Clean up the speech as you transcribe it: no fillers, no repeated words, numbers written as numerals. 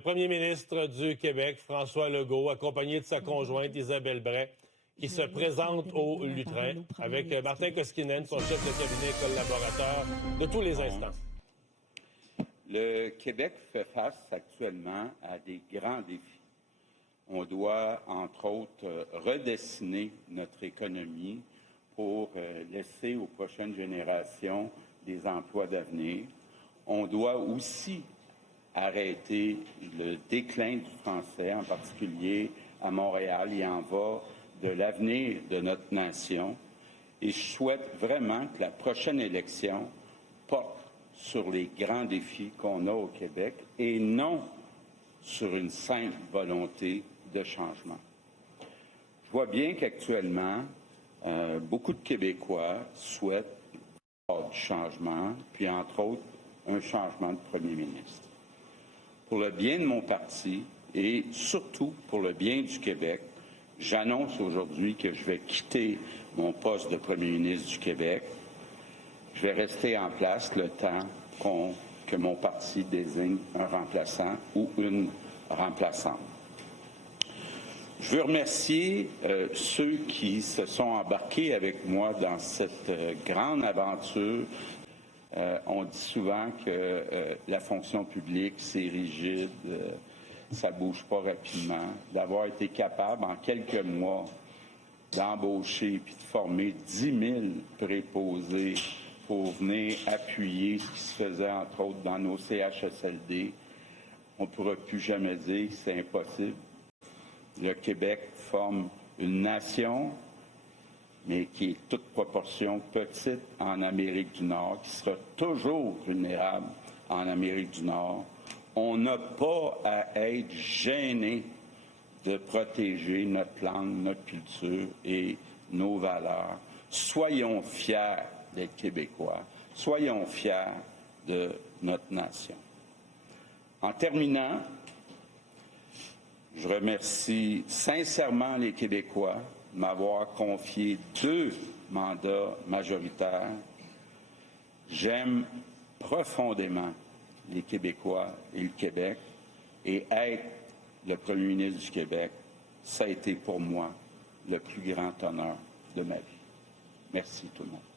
Le premier ministre du Québec, François Legault, accompagné de sa conjointe Isabelle Bray, qui se présente au Lutrin avec Martin Koskinen, son chef de cabinet et collaborateur de tous les instants. Le Québec fait face actuellement à des grands défis. On doit, entre autres, redessiner notre économie pour laisser aux prochaines générations des emplois d'avenir. On doit aussi arrêter le déclin du français, en particulier à Montréal. Il en va de l'avenir de notre nation. Et je souhaite vraiment que la prochaine élection porte sur les grands défis qu'on a au Québec et non sur une simple volonté de changement. Je vois bien qu'actuellement, beaucoup de Québécois souhaitent du changement, puis entre autres, un changement de premier ministre. Pour le bien de mon parti et surtout pour le bien du Québec, j'annonce aujourd'hui que je vais quitter mon poste de premier ministre du Québec. Je vais rester en place le temps que mon parti désigne un remplaçant ou une remplaçante. Je veux remercier ceux qui se sont embarqués avec moi dans cette grande aventure. On dit souvent que la fonction publique, c'est rigide, ça bouge pas rapidement. D'avoir été capable, en quelques mois, d'embaucher puis de former 10 000 préposés pour venir appuyer ce qui se faisait, entre autres, dans nos CHSLD, on ne pourra plus jamais dire que c'est impossible. Le Québec forme une nation, mais qui est toute proportion petite en Amérique du Nord, qui sera toujours vulnérable en Amérique du Nord. On n'a pas à être gêné de protéger notre langue, notre culture et nos valeurs. Soyons fiers d'être Québécois. Soyons fiers de notre nation. En terminant, je remercie sincèrement les Québécois de m'avoir confié 2 mandats majoritaires. J'aime profondément les Québécois et le Québec, et être le premier ministre du Québec, ça a été pour moi le plus grand honneur de ma vie. Merci tout le monde.